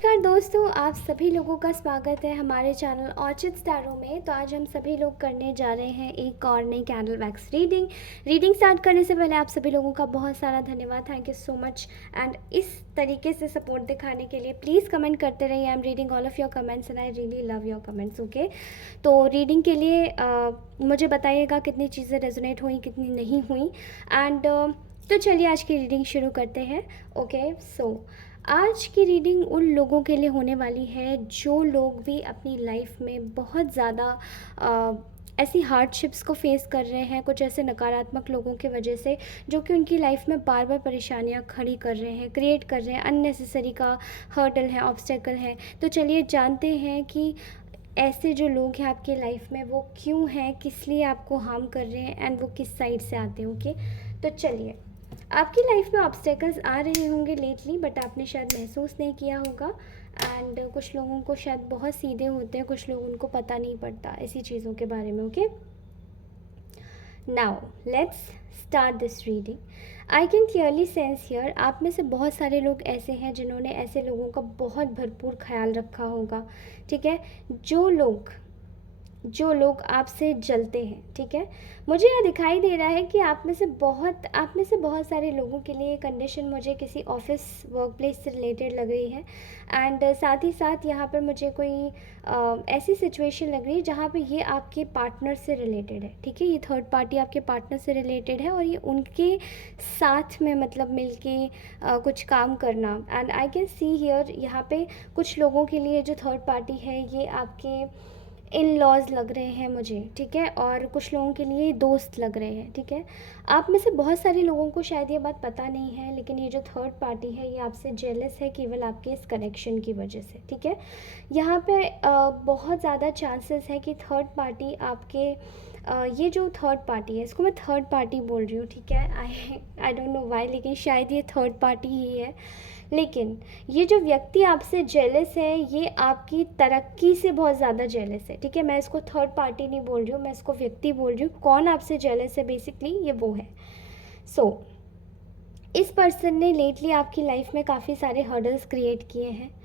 नमस्कार दोस्तों, आप सभी लोगों का स्वागत है हमारे चैनल ऑर्चिड स्टारों में। तो आज हम सभी लोग करने जा रहे हैं एक और नई कैंडल वैक्स रीडिंग स्टार्ट करने से पहले आप सभी लोगों का बहुत सारा धन्यवाद। Thank you so much. And इस तरीके से सपोर्ट दिखाने के लिए प्लीज़ कमेंट करते रहिए। I am reading all of your comments and I really love your comments. Okay, तो रीडिंग के लिए मुझे बताइएगा कितनी चीज़ें रेजोनेट हुई, कितनी नहीं हुई। एंड तो चलिए आज की रीडिंग शुरू करते हैं। ओके, सो आज की रीडिंग उन लोगों के लिए होने वाली है जो लोग भी अपनी लाइफ में बहुत ज़्यादा ऐसी हार्डशिप्स को फेस कर रहे हैं, कुछ ऐसे नकारात्मक लोगों की वजह से जो कि उनकी लाइफ में बार बार परेशानियां खड़ी कर रहे हैं, क्रिएट कर रहे हैं, अननेसेसरी का हर्डल है, ऑब्स्टेकल है। तो चलिए जानते हैं कि ऐसे जो लोग हैं आपकी लाइफ में वो क्यों हैं, किस लिए आपको हार्म कर रहे हैं एंड वो किस साइड से आते हैं। ओके, तो चलिए, आपकी लाइफ में ऑब्स्टेकल्स आ रहे होंगे लेटली, बट आपने शायद महसूस नहीं किया होगा। एंड कुछ लोगों को शायद बहुत सीधे होते हैं, कुछ लोग उनको पता नहीं पड़ता ऐसी चीज़ों के बारे में। Okay, now let's start this reading. I can clearly sense here, आप में से बहुत सारे लोग ऐसे हैं जिन्होंने ऐसे लोगों का बहुत भरपूर ख्याल रखा होगा। ठीक है, जो लोग आपसे जलते हैं। ठीक है, मुझे यह दिखाई दे रहा है कि आप में से बहुत सारे लोगों के लिए कंडीशन मुझे किसी ऑफिस वर्क प्लेस से रिलेटेड लग रही है। एंड साथ ही साथ यहाँ पर मुझे कोई ऐसी सिचुएशन लग रही है जहाँ पे ये आपके पार्टनर से रिलेटेड है। ठीक है, ये थर्ड पार्टी आपके पार्टनर से रिलेटेड है और ये उनके साथ में मतलब मिलके कुछ काम करना। And I can see here, यहाँ पे कुछ लोगों के लिए जो थर्ड पार्टी है ये आपके इन लॉज लग रहे हैं मुझे। ठीक है, और कुछ लोगों के लिए दोस्त लग रहे हैं। ठीक है, आप में से बहुत सारे लोगों को शायद ये बात पता नहीं है, लेकिन ये जो थर्ड पार्टी है ये आपसे जेलस है केवल आपके इस कनेक्शन की वजह से। ठीक है, यहाँ पे बहुत ज़्यादा चांसेस है कि थर्ड पार्टी आपके ये जो थर्ड पार्टी है इसको मैं थर्ड पार्टी बोल रही हूँ। ठीक है, आई डोंट नो वाई, लेकिन शायद ये थर्ड पार्टी ही है। लेकिन ये जो व्यक्ति आपसे जेलस है ये आपकी तरक्की से बहुत ज़्यादा जेलस है। ठीक है, मैं इसको थर्ड पार्टी नहीं बोल रही हूँ, मैं इसको व्यक्ति बोल रही हूँ। कौन आपसे जेलस है बेसिकली, ये वो है। सो इस पर्सन ने लेटली आपकी लाइफ में काफ़ी सारे हर्डल्स क्रिएट किए हैं।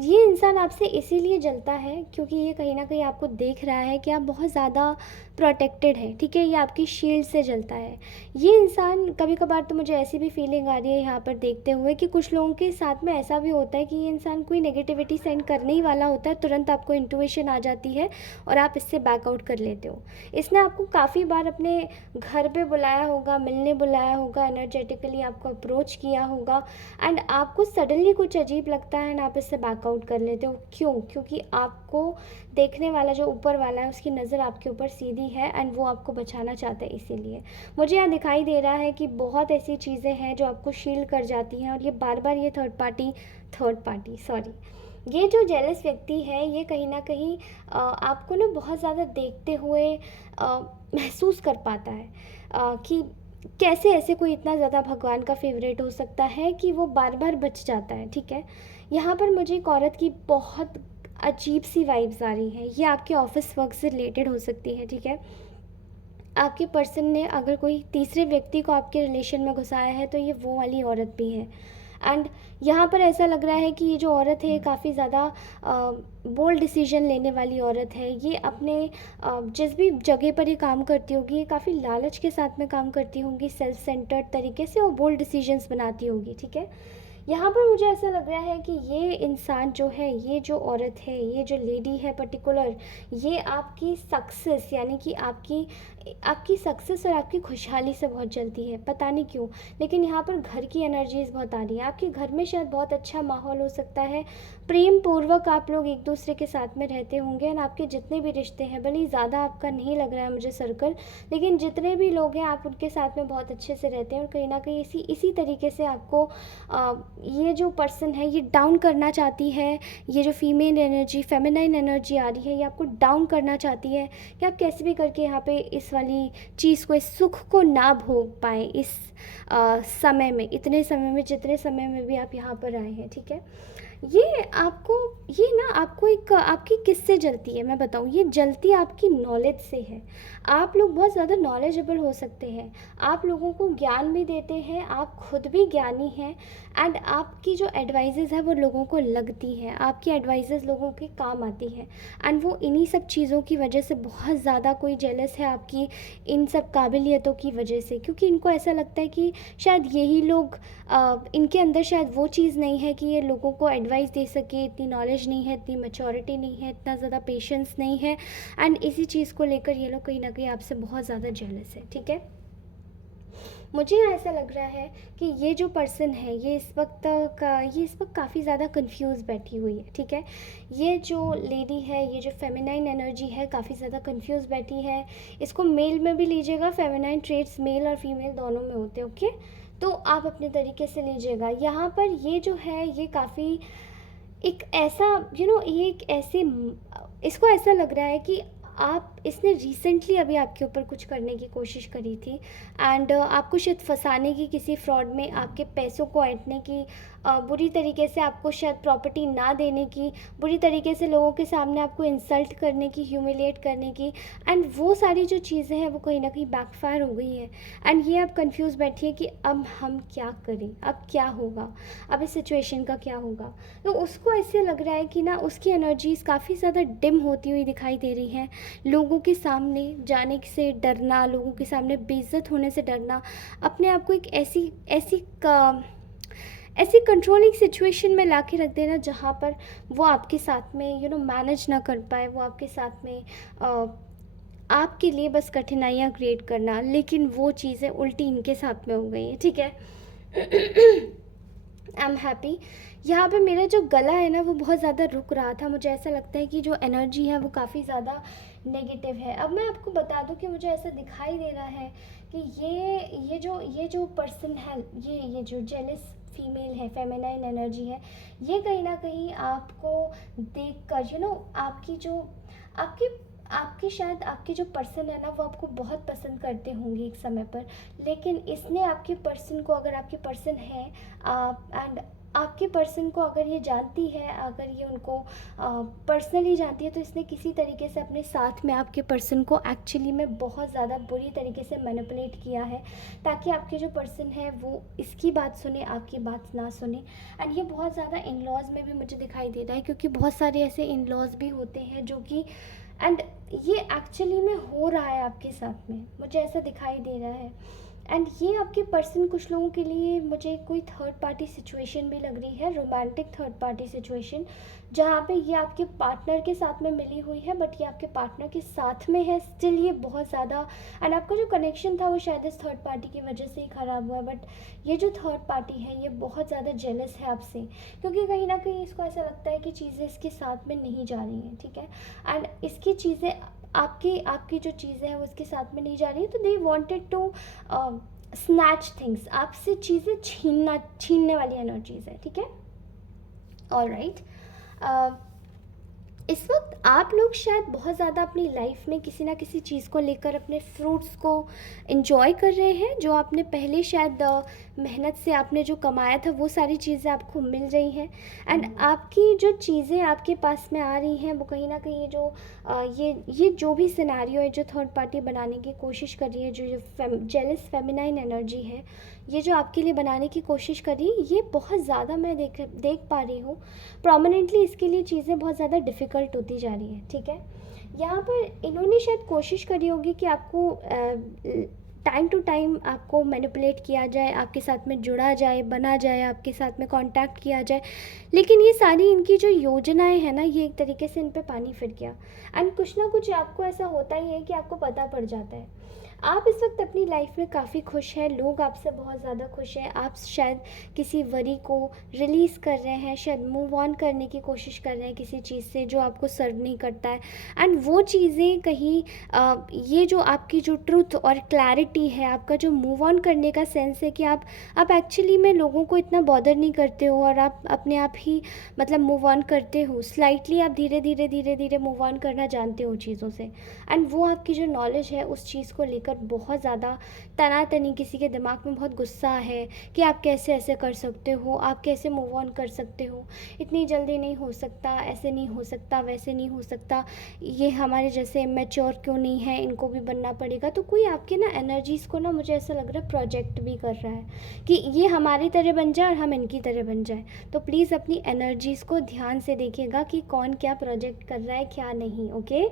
ये इंसान आपसे इसीलिए जलता है क्योंकि ये कहीं ना कहीं आपको देख रहा है कि आप बहुत ज़्यादा प्रोटेक्टेड है। ठीक है, ये आपकी शील्ड से जलता है। ये इंसान, कभी कभार तो मुझे ऐसी भी फीलिंग आ रही है यहाँ पर देखते हुए कि कुछ लोगों के साथ में ऐसा भी होता है कि ये इंसान कोई नेगेटिविटी सेंड करने ही वाला होता है, तुरंत आपको इंट्यूशन आ जाती है और आप इससे बैकआउट कर लेते हो। इसने आपको काफ़ी बार अपने घर पे बुलाया होगा, मिलने बुलाया होगा, एनर्जेटिकली आपको अप्रोच किया होगा एंड आपको सडनली कुछ अजीब लगता है एंड आप इससे बैकआउट कर लेते हो। क्यों? क्योंकि आपको देखने वाला जो ऊपर वाला है उसकी नज़र आपके ऊपर सीधी है एंड वो आपको बचाना चाहता है। इसीलिए मुझे यहाँ दिखाई दे रहा है कि बहुत ऐसी चीज़ें हैं जो आपको शील्ड कर जाती हैं और ये बार बार ये ये जो जेलस व्यक्ति है ये कहीं ना कहीं आपको ना बहुत ज़्यादा देखते हुए महसूस कर पाता है कि कैसे ऐसे कोई इतना ज़्यादा भगवान का फेवरेट हो सकता है कि वो बार बार बच जाता है। ठीक है, यहाँ पर मुझे एक औरत की बहुत अजीब सी वाइब्स आ रही हैं। ये आपके ऑफिस वर्क से रिलेटेड हो सकती है। ठीक है, आपके पर्सन ने अगर कोई तीसरे व्यक्ति को आपके रिलेशन में घुसाया है तो ये वो वाली औरत भी है। एंड यहाँ पर ऐसा लग रहा है कि ये जो औरत है काफ़ी ज़्यादा बोल्ड डिसीजन लेने वाली औरत है। ये अपने जिस भी जगह पर ये काम करती होगी ये काफ़ी लालच के साथ में काम करती होंगी, सेल्फ सेंटर्ड तरीके से, और बोल्ड डिसीजंस बनाती होगी। ठीक है, यहाँ पर मुझे ऐसा लग रहा है कि ये इंसान जो है, ये जो औरत है, ये जो लेडी है पर्टिकुलर, ये आपकी सक्सेस यानी कि आपकी आपकी सक्सेस और आपकी खुशहाली से बहुत जलती है। पता नहीं क्यों, लेकिन यहाँ पर घर की एनर्जीज बहुत आ रही है। आपके घर में शायद बहुत अच्छा माहौल हो सकता है, प्रेम पूर्वक आप लोग एक दूसरे के साथ में रहते होंगे एंड आपके जितने भी रिश्ते हैं, भले ही ज़्यादा आपका नहीं लग रहा है मुझे सर्कल, लेकिन जितने भी लोग हैं आप उनके साथ में बहुत अच्छे से रहते हैं। और कहीं ना कहीं इसी तरीके से आपको ये जो पर्सन है ये डाउन करना चाहती है। ये जो फीमेल एनर्जी, फेमिनाइन एनर्जी आ रही है, ये आपको डाउन करना चाहती है कि आप कैसे भी करके यहाँ पे इस वाली चीज़ को, इस सुख को ना भोग पाएँ इस समय में, इतने समय में, जितने समय में भी आप यहाँ पर आए हैं, ठीक है। ये आपको, ये ना आपको एक आपकी किससे जलती है मैं बताऊँ, ये जलती आपकी नॉलेज से है। आप लोग बहुत ज़्यादा नॉलेजेबल हो सकते हैं, आप लोगों को ज्ञान भी देते हैं, आप खुद भी ज्ञानी हैं, एंड आपकी जो एडवाइसेस है वो लोगों को लगती हैं, आपकी एडवाइसेस लोगों के काम आती हैं, एंड वो इन्हीं सब चीज़ों की वजह से बहुत ज़्यादा कोई जेलस है आपकी इन सब काबिलियतों की वजह से, क्योंकि इनको ऐसा लगता है कि शायद यही लोग इनके अंदर शायद वो चीज़ नहीं है कि ये लोगों को एडवाइस दे सके, इतनी नॉलेज नहीं है, इतनी मैच्योरिटी नहीं है, इतना ज़्यादा पेशेंस नहीं है, एंड इसी चीज़ को लेकर ये लोग कहीं ना कहीं आपसे बहुत ज़्यादा जेलस है, ठीक है। मुझे ऐसा लग रहा है कि ये जो पर्सन है ये इस वक्त काफ़ी ज़्यादा कंफ्यूज बैठी हुई है, ठीक है। ये जो लेडी है, ये जो फेमिनाइन एनर्जी है, काफ़ी ज़्यादा कंफ्यूज बैठी है। इसको मेल में भी लीजिएगा, फेमिनाइन ट्रेट्स मेल और फीमेल दोनों में होते हैं, ओके। तो आप अपने तरीके से लीजिएगा। यहाँ पर ये जो है ये काफ़ी एक ऐसा ये एक ऐसे इसको ऐसा लग रहा है कि आप इसने रिसेंटली अभी आपके ऊपर कुछ करने की कोशिश करी थी, एंड आपको शायद फंसाने की, किसी फ्रॉड में आपके पैसों को ऐंठने की, बुरी तरीके से आपको शायद प्रॉपर्टी ना देने की, बुरी तरीके से लोगों के सामने आपको इंसल्ट करने की, ह्यूमिलिएट करने की, एंड वो सारी जो चीज़ें हैं वो कहीं ना कहीं बैकफायर हो गई हैं, एंड ये आप कंफ्यूज बैठिए कि अब हम क्या करें, अब क्या होगा, अब इस सिचुएशन का क्या होगा। तो उसको ऐसे लग रहा है कि ना उसकी एनर्जीज़ काफ़ी ज़्यादा डिम होती हुई दिखाई दे रही हैं, लोगों के सामने जाने से डरना, लोगों के सामने बेइज्जत होने से डरना, अपने आप को एक ऐसी ऐसी ऐसी कंट्रोलिंग सिचुएशन में ला के रख देना जहाँ पर वो आपके साथ में मैनेज ना कर पाए, वो आपके साथ में आपके लिए बस कठिनाइयाँ क्रिएट करना, लेकिन वो चीज़ें उल्टी इनके साथ में हो गई हैं, ठीक है। I am happy. यहाँ पे मेरा जो गला है ना वो बहुत ज़्यादा रुक रहा था, मुझे ऐसा लगता है कि जो एनर्जी है वो काफ़ी ज़्यादा नेगेटिव है। अब मैं आपको बता दूं कि मुझे ऐसा दिखाई दे रहा है कि ये जो पर्सन है, ये जो जेलस फीमेल है, फेमिनाइन एनर्जी है, ये कहीं ना कहीं आपको देख कर आपकी जो आपकी आपकी शायद आपके जो पर्सन है ना वो आपको बहुत पसंद करते होंगे एक समय पर, लेकिन इसने आपके पर्सन को, अगर आपके पर्सन है एंड आपके पर्सन को अगर ये जानती है, अगर ये उनको पर्सनली जानती है, तो इसने किसी तरीके से अपने साथ में आपके पर्सन को एक्चुअली में बहुत ज़्यादा बुरी तरीके से मैनिपुलेट किया है, ताकि आपके जो पर्सन है वो इसकी बात सुने, आपकी बात ना सुने। एंड ये बहुत ज़्यादा इन लॉज में भी मुझे दिखाई दे रहा है, क्योंकि बहुत सारे ऐसे इन लॉज भी होते हैं जो कि एंड ये एक्चुअली में हो रहा है आपके साथ में, मुझे ऐसा दिखाई दे रहा है। एंड ये आपके पर्सन कुछ लोगों के लिए मुझे कोई थर्ड पार्टी सिचुएशन भी लग रही है, रोमांटिक थर्ड पार्टी सिचुएशन, जहाँ पे ये आपके पार्टनर के साथ में मिली हुई है, बट ये आपके पार्टनर के साथ में है स्टिल, ये बहुत ज़्यादा, एंड आपका जो कनेक्शन था वो शायद इस थर्ड पार्टी की वजह से ही ख़राब हुआ है, बट ये जो थर्ड पार्टी है ये बहुत ज़्यादा जेलस है आपसे, क्योंकि कहीं ना कहीं इसको ऐसा लगता है कि चीज़ें इसके साथ में नहीं जा रही हैं, ठीक है। एंड इसकी चीज़ें आपकी जो चीज़ें हैं वो उसके साथ में नहीं जा रही हैं, तो they wanted to snatch things, आपसे चीज़ें छीनने वाली एनर्जीज है, ठीक है। All right. इस वक्त आप लोग शायद बहुत ज़्यादा अपनी लाइफ में किसी ना किसी चीज़ को लेकर अपने फ्रूट्स को इंजॉय कर रहे हैं, जो आपने पहले शायद मेहनत से आपने जो कमाया था वो सारी चीज़ें आपको मिल रही हैं, एंड आपकी जो चीज़ें आपके पास में आ रही हैं वो कहीं ना कहीं ये जो भी सिनेरियो है जो थर्ड पार्टी बनाने की कोशिश कर रही है, जो जेलस फेमिनाइन एनर्जी है, ये जो आपके लिए बनाने की कोशिश कर रही है, ये बहुत ज़्यादा मैं देख पा रही हूँ प्रोमिनेंटली, इसके लिए चीज़ें बहुत ज़्यादा डिफ़िकल्ट होती जा रही हैं, ठीक है। यहाँ पर इन्होंने शायद कोशिश करी होगी कि आपको टाइम टू टाइम आपको मैनिपुलेट किया जाए, आपके साथ में जुड़ा जाए, बना जाए, आपके साथ में कांटेक्ट किया जाए, लेकिन ये सारी इनकी जो योजनाएं हैं ना, ये एक तरीके से इन पे पानी फिर गया। एंड कुछ ना कुछ आपको ऐसा होता ही है कि आपको पता पड़ जाता है, आप इस वक्त अपनी लाइफ में काफ़ी खुश हैं, लोग आपसे बहुत ज़्यादा खुश हैं, आप शायद किसी वरी को रिलीज़ कर रहे हैं, शायद मूव ऑन करने की कोशिश कर रहे हैं किसी चीज़ से जो आपको सर्व नहीं करता है। एंड वो चीज़ें कहीं ये जो आपकी जो ट्रुथ और क्लैरिटी है, आपका जो मूव ऑन करने का सेंस है कि आप एक्चुअली में लोगों को इतना बॉदर नहीं करते हो और आप अपने आप ही मतलब मूव ऑन करते हो, स्लाइटली आप धीरे धीरे धीरे धीरे मूव ऑन करना जानते हो चीज़ों से। एंड वो आपकी जो नॉलेज है उस चीज़ को लेकर बहुत ज़्यादा तनातनी, किसी के दिमाग में बहुत गुस्सा है कि आप कैसे ऐसे कर सकते हो, आप कैसे मूव ऑन कर सकते हो, इतनी जल्दी नहीं हो सकता, ऐसे नहीं हो सकता, वैसे नहीं हो सकता, ये हमारे जैसे मैच्योर क्यों नहीं है, इनको भी बनना पड़ेगा। तो कोई आपके ना एनर्जीज़ को ना, मुझे ऐसा लग रहा है, प्रोजेक्ट भी कर रहा है कि ये हमारी तरह बन जाए और हम इनकी तरह बन जाए। तो प्लीज़ अपनी एनर्जीज़ को ध्यान से देखिएगा कि कौन क्या प्रोजेक्ट कर रहा है, क्या नहीं। Okay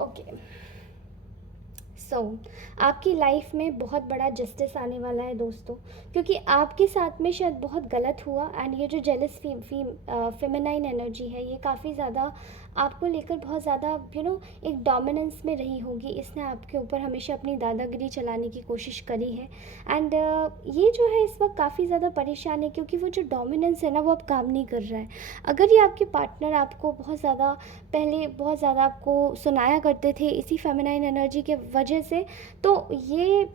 okay. सो आपकी लाइफ में बहुत बड़ा जस्टिस आने वाला है दोस्तों, क्योंकि आपके साथ में शायद बहुत गलत हुआ। एंड ये जो जेलस फेमिनाइन एनर्जी है, ये काफ़ी ज़्यादा आपको लेकर बहुत ज़्यादा एक डोमिनेंस में रही होगी। इसने आपके ऊपर हमेशा अपनी दादागिरी चलाने की कोशिश करी है। एंड ये जो है इस वक्त काफ़ी ज़्यादा परेशान है, क्योंकि वो जो डोमिनेंस है ना, वो अब काम नहीं कर रहा है। अगर ये आपके पार्टनर आपको बहुत ज़्यादा पहले बहुत ज़्यादा आपको सुनाया करते थे इसी फेमिनाइन एनर्जी के वजह से, तो ये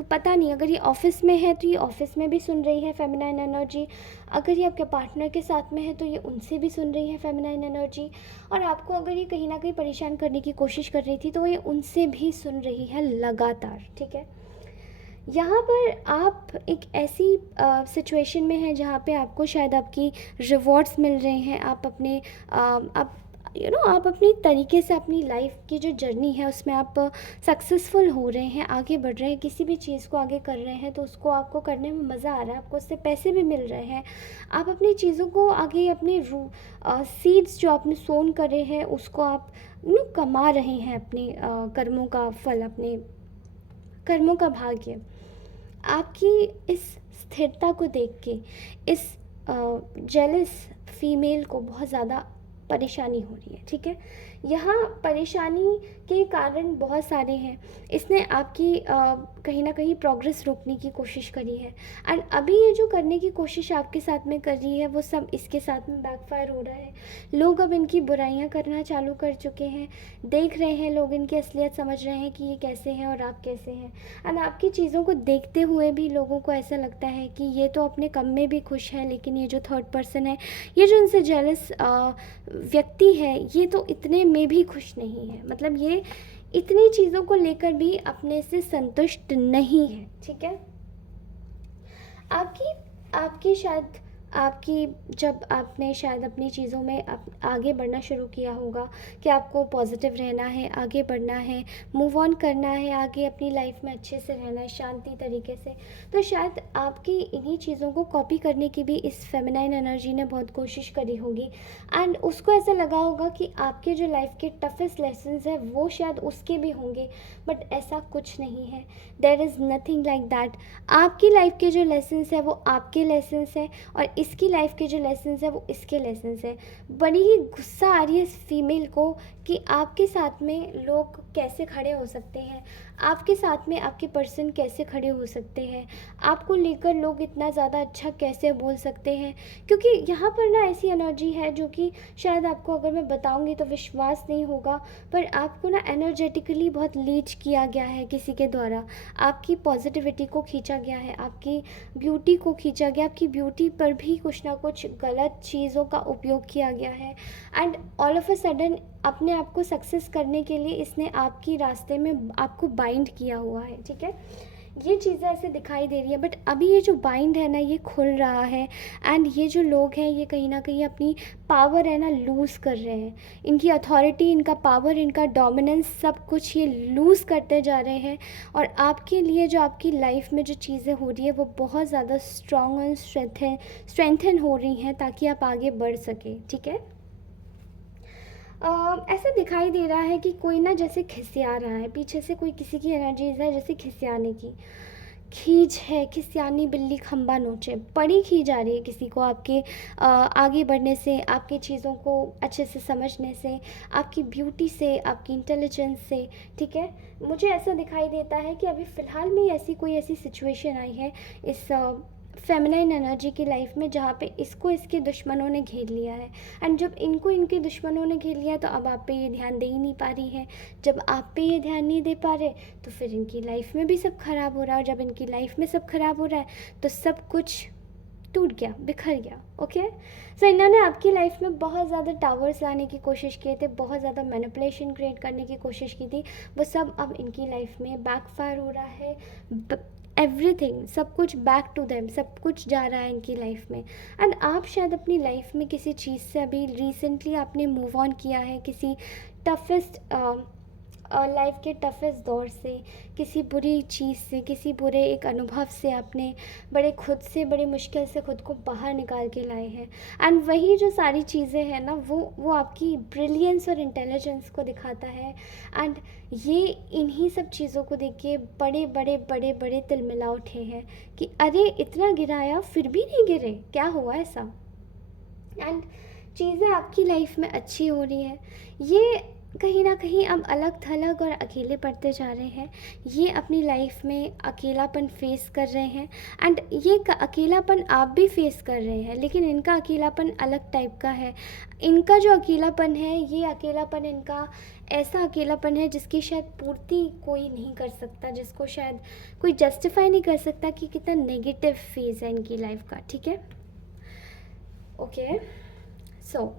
पता नहीं, अगर ये ऑफिस में है तो ये ऑफिस में भी सुन रही है फेमिनाइन एनर्जी, अगर ये आपके पार्टनर के साथ में है तो ये उनसे भी सुन रही है फेमिनाइन एनर्जी, और आपको अगर ये कहीं ना कहीं परेशान करने की कोशिश कर रही थी तो ये उनसे भी सुन रही है लगातार। ठीक है, यहाँ पर आप एक ऐसी सिचुएशन में हैं जहाँ पे आपको शायद आपकी रिवॉर्ड्स मिल रहे हैं, आप अपने आप आप अपनी तरीके से अपनी लाइफ की जो जर्नी है उसमें आप सक्सेसफुल हो रहे हैं, आगे बढ़ रहे हैं, किसी भी चीज़ को आगे कर रहे हैं तो उसको आपको करने में मज़ा आ रहा है, आपको उससे पैसे भी मिल रहे हैं, आप अपनी चीज़ों को आगे अपने सीड्स जो आपने सोन करे हैं उसको आप कमा रहे हैं, अपने कर्मों का फल, अपने कर्मों का भाग्य। आपकी इस स्थिरता को देख के इस जेलस फीमेल को बहुत ज़्यादा परेशानी हो रही है। ठीक है, यहाँ परेशानी के कारण बहुत सारे हैं। इसने आपकी कहीं ना कहीं प्रोग्रेस रोकने की कोशिश करी है, एंड अभी ये जो करने की कोशिश आपके साथ में कर रही है वो सब इसके साथ में बैकफायर हो रहा है। लोग अब इनकी बुराइयां करना चालू कर चुके हैं, देख रहे हैं लोग, इनकी असलियत समझ रहे हैं कि ये कैसे हैं और आप कैसे हैं। एंड आपकी चीज़ों को देखते हुए भी लोगों को ऐसा लगता है कि ये तो अपने कम में भी खुश है, लेकिन ये जो थर्ड पर्सन है, ये जो इनसे जेलस व्यक्ति है, ये तो इतने में भी खुश नहीं है, मतलब ये इतनी चीज़ों को लेकर भी अपने से संतुष्ट नहीं है। ठीक है, आपकी आपकी शायद आपकी जब आपने शायद अपनी चीज़ों में आगे बढ़ना शुरू किया होगा कि आपको पॉजिटिव रहना है, आगे बढ़ना है, मूव ऑन करना है, आगे अपनी लाइफ में अच्छे से रहना है, शांति तरीके से, तो शायद आपकी इन्हीं चीज़ों को कॉपी करने की भी इस फेमिनाइन एनर्जी ने बहुत कोशिश करी होगी। एंड उसको ऐसा लगा होगा कि आपके जो लाइफ के टफेस्ट लेसन्स है वो शायद उसके भी होंगे, बट ऐसा कुछ नहीं है। There is nothing like that. आपकी लाइफ के जो लेसन्स है वो आपके लेसन्स है, और इसकी लाइफ के जो लेसन्स है वो इसके लेसन्स है। बड़ी ही गुस्सा आ रही है इस फीमेल को कि आपके साथ में लोग कैसे खड़े हो सकते हैं, आपके साथ में आपके पर्सन कैसे खड़े हो सकते हैं, आपको लेकर लोग इतना ज़्यादा अच्छा कैसे बोल सकते हैं। क्योंकि यहाँ पर ना ऐसी एनर्जी है जो कि शायद आपको अगर मैं बताऊँगी तो विश्वास नहीं होगा, पर आपको ना एनर्जेटिकली बहुत लीच किया गया है किसी के द्वारा, आपकी पॉजिटिविटी को खींचा गया है, आपकी ब्यूटी को खींचा गया, आपकी ब्यूटी पर भी कुछ ना कुछ गलत चीज़ों का उपयोग किया गया है। And all of a sudden अपने आप को सक्सेस करने के लिए इसने आपकी रास्ते में आपको बाइंड किया हुआ है। ठीक है, ये चीज़ें ऐसे दिखाई दे रही है, बट अभी ये जो बाइंड है ना ये खुल रहा है। एंड ये जो लोग हैं ये कहीं ना कहीं अपनी पावर है ना लूज़ कर रहे हैं, इनकी अथॉरिटी, इनका पावर, इनका डोमिनेंस, सब कुछ ये लूज़ करते जा रहे हैं। और आपके लिए जो आपकी लाइफ में जो चीज़ें हो रही है वो बहुत ज़्यादा स्ट्रॉन्ग और स्ट्रेंथन हो रही हैं ताकि आप आगे बढ़ सकें। ठीक है, ऐसा दिखाई दे रहा है कि कोई ना जैसे खिसिया रहा है, पीछे से कोई किसी की एनर्जीज है जैसे खिसियाने की, खींच है कि सियानी बिल्ली खंबा नोचे, बड़ी खींच आ रही है किसी को आपके आगे बढ़ने से, आपकी चीज़ों को अच्छे से समझने से, आपकी ब्यूटी से, आपकी इंटेलिजेंस से, ठीक है। मुझे ऐसा दिखाई देता है कि अभी फ़िलहाल में ऐसी कोई ऐसी सिचुएशन आई है इस फेमिनाइन एनर्जी की लाइफ में जहाँ पे इसको इसके दुश्मनों ने घेर लिया है। एंड जब इनको इनके दुश्मनों ने घेर लिया तो अब आप पे ये ध्यान दे ही नहीं पा रही है। जब आप पे ये ध्यान नहीं दे पा रहे तो फिर इनकी लाइफ में भी सब खराब हो रहा है, और जब इनकी लाइफ में सब खराब हो रहा है तो सब कुछ टूट गया, बिखर गया। ओके, सो इन्होंने आपकी लाइफ में बहुत ज़्यादा टावर्स लाने की कोशिश किए थे, बहुत ज़्यादा मैनिपुलेशन क्रिएट करने की कोशिश की थी, वो सब अब इनकी लाइफ में बैकफायर हो रहा है। एवरीथिंग, सब कुछ बैक टू देम, सब कुछ जा रहा है इनकी लाइफ में। एंड आप शायद अपनी लाइफ में किसी चीज़ से अभी रिसेंटली आपने मूव ऑन किया है, किसी टफेस्ट लाइफ के टफेस्ट दौर से, किसी बुरी चीज़ से, किसी बुरे एक अनुभव से आपने बड़े खुद से बड़ी मुश्किल से खुद को बाहर निकाल के लाए हैं। एंड वही जो सारी चीज़ें हैं ना, वो आपकी ब्रिलियंस और इंटेलिजेंस को दिखाता है। एंड ये इन्हीं सब चीज़ों को देख के बड़े बड़े बड़े बड़े तिलमिला उठे हैं कि अरे इतना गिराया फिर भी नहीं गिरे, क्या हुआ ऐसा। एंड चीज़ें आपकी लाइफ में अच्छी हो रही है। ये कहीं ना कहीं अब अलग थलग और अकेले पड़ते जा रहे हैं। ये अपनी लाइफ में अकेलापन फेस कर रहे हैं। एंड ये अकेलापन आप भी फेस कर रहे हैं, लेकिन इनका अकेलापन अलग टाइप का है। इनका जो अकेलापन है, ये अकेलापन इनका ऐसा अकेलापन है जिसकी शायद पूर्ति कोई नहीं कर सकता, जिसको शायद कोई जस्टिफाई नहीं कर सकता कि कितना नेगेटिव फेज़ है इनकी लाइफ का, ठीक है। ओके, सो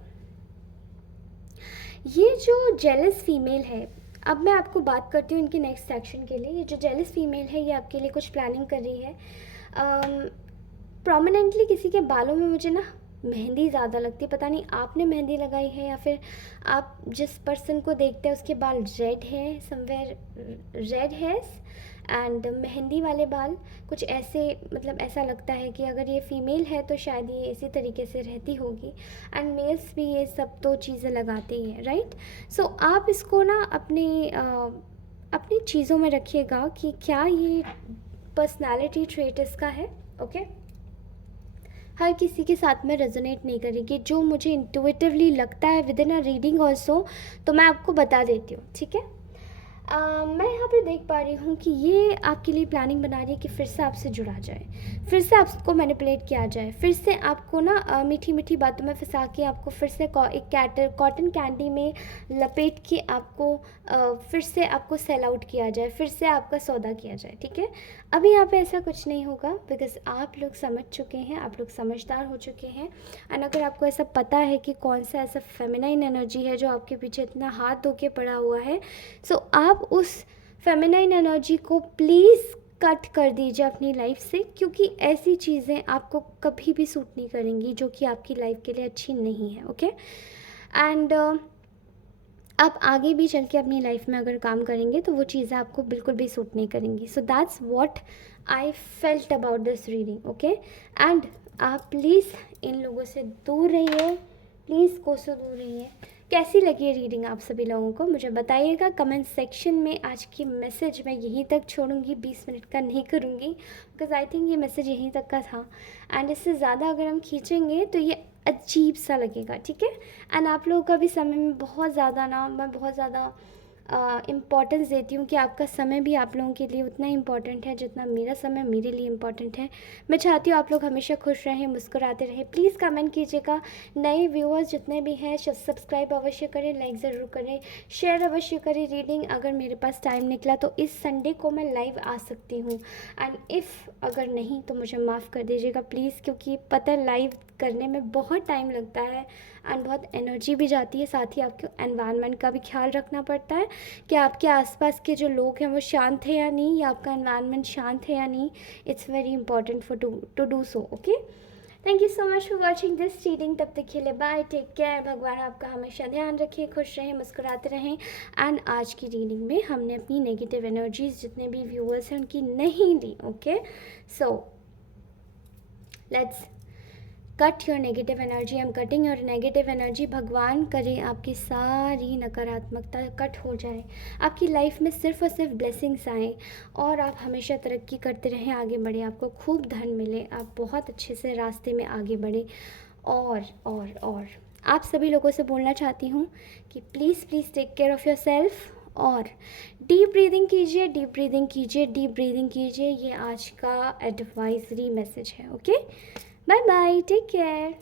ये जो जेलस फीमेल है, अब मैं आपको बात करती हूँ इनके नेक्स्ट सेक्शन के लिए। ये जो जेलस फीमेल है ये आपके लिए कुछ प्लानिंग कर रही है। प्रोमिनेंटली किसी के बालों में मुझे ना मेहंदी ज़्यादा लगती है, पता नहीं आपने मेहंदी लगाई है या फिर आप जिस पर्सन को देखते हैं उसके बाल रेड हैं, somewhere red hairs and mehndi वाले बाल, कुछ ऐसे, मतलब ऐसा लगता है कि अगर ये फ़ीमेल है तो शायद ये इसी तरीके से रहती होगी। एंड मेल्स भी ये सब तो चीज़ें लगाते ही हैं, राइट। सो आप इसको ना अपनी चीज़ों में रखिएगा कि क्या ये पर्सनालिटी ट्रेट इसका है। ओके, हर किसी के साथ में रेजोनेट नहीं करेगी। जो मुझे इंट्यूटिवली लगता है with in a reading also, तो मैं आपको बता देती हूँ, ठीक है। मैं यहाँ पे देख पा रही हूँ कि ये आपके लिए प्लानिंग बना रही है कि फिर से आपसे जुड़ा जाए, फिर से आपको मैनिपुलेट किया जाए, फिर से आपको ना मीठी मीठी बातों में फंसा के आपको फिर से एक कॉटन कैंडी में लपेट के आपको फिर से आपको सेल आउट किया जाए, फिर से आपका सौदा किया जाए, ठीक है। अभी यहाँ पे ऐसा कुछ नहीं होगा, बिकॉज आप लोग समझ चुके हैं, आप लोग समझदार हो चुके हैं। एंड अगर आपको ऐसा पता है कि कौन सा ऐसा फेमिनाइन एनर्जी है जो आपके पीछे इतना हाथ धो के पड़ा हुआ है, सो आप उस फेमिनाइन एनर्जी को प्लीज़ कट कर दीजिए अपनी लाइफ से, क्योंकि ऐसी चीज़ें आपको कभी भी सूट नहीं करेंगी जो कि आपकी लाइफ के लिए अच्छी नहीं है। ओके, एंड आप आगे भी चल के अपनी लाइफ में अगर काम करेंगे तो वो चीज़ें आपको बिल्कुल भी सूट नहीं करेंगी। So that's what I felt about this reading. Okay, and आप प्लीज़ इन लोगों से दूर रहिए, प्लीज़ कोसों दूर रहिए। कैसी लगी है रीडिंग आप सभी लोगों को मुझे बताइएगा कमेंट सेक्शन में। आज की मैसेज मैं यहीं तक छोड़ूंगी, 20 मिनट का नहीं करूँगी, बिकॉज आई थिंक ये मैसेज यहीं तक का था। एंड इससे ज़्यादा अगर हम खींचेंगे तो ये अजीब सा लगेगा, ठीक है। एंड आप लोगों का भी समय में बहुत ज़्यादा ना, मैं बहुत ज़्यादा इम्पॉर्टेंस देती हूँ कि आपका समय भी आप लोगों के लिए उतना इम्पॉर्टेंट है जितना मेरा समय मेरे लिए इम्पॉर्टेंट है। मैं चाहती हूँ आप लोग हमेशा खुश रहें, मुस्कुराते रहें। प्लीज़ कमेंट कीजिएगा। नए व्यूअर्स जितने भी हैं सब्सक्राइब अवश्य करें, लाइक ज़रूर करें, शेयर अवश्य करें। रीडिंग अगर मेरे पास टाइम निकला तो इस संडे को मैं लाइव आ सकती हूँ, एंड इफ़ अगर नहीं तो मुझे माफ़ कर दीजिएगा प्लीज़, क्योंकि पता है लाइव करने में बहुत टाइम लगता है एंड बहुत एनर्जी भी जाती है। साथ ही आपके एनवायरनमेंट का भी ख्याल रखना पड़ता है कि आपके आसपास के जो लोग हैं वो शांत है या नहीं, या आपका एनवायरनमेंट शांत है या नहीं। It's very important for to do so. Okay, thank you so much for watching this reading. तब तक के लिए बाय, टेक केयर। भगवान आपका हमेशा ध्यान रखे, खुश रहें, मुस्कुराते रहें। एंड आज की रीडिंग में हमने अपनी नेगेटिव एनर्जीज जितने भी व्यूअर्स हैं उनकी नहीं ली। Okay, so let's cut your negative energy, I am cutting your negative energy. भगवान करे आपकी सारी नकारात्मकता कट हो जाए, आपकी लाइफ में सिर्फ और सिर्फ ब्लेसिंग्स आएँ और आप हमेशा तरक्की करते रहें, आगे बढ़ें, आपको खूब धन मिले, आप बहुत अच्छे से रास्ते में आगे बढ़ें। और आप सभी लोगों से बोलना चाहती हूँ कि please please take care of your self और डीप ब्रीदिंग कीजिए, डीप ब्रीदिंग कीजिए, डीप ब्रीदिंग कीजिए। ये आज का एडवाइजरी मैसेज है। Okay, bye bye, take care.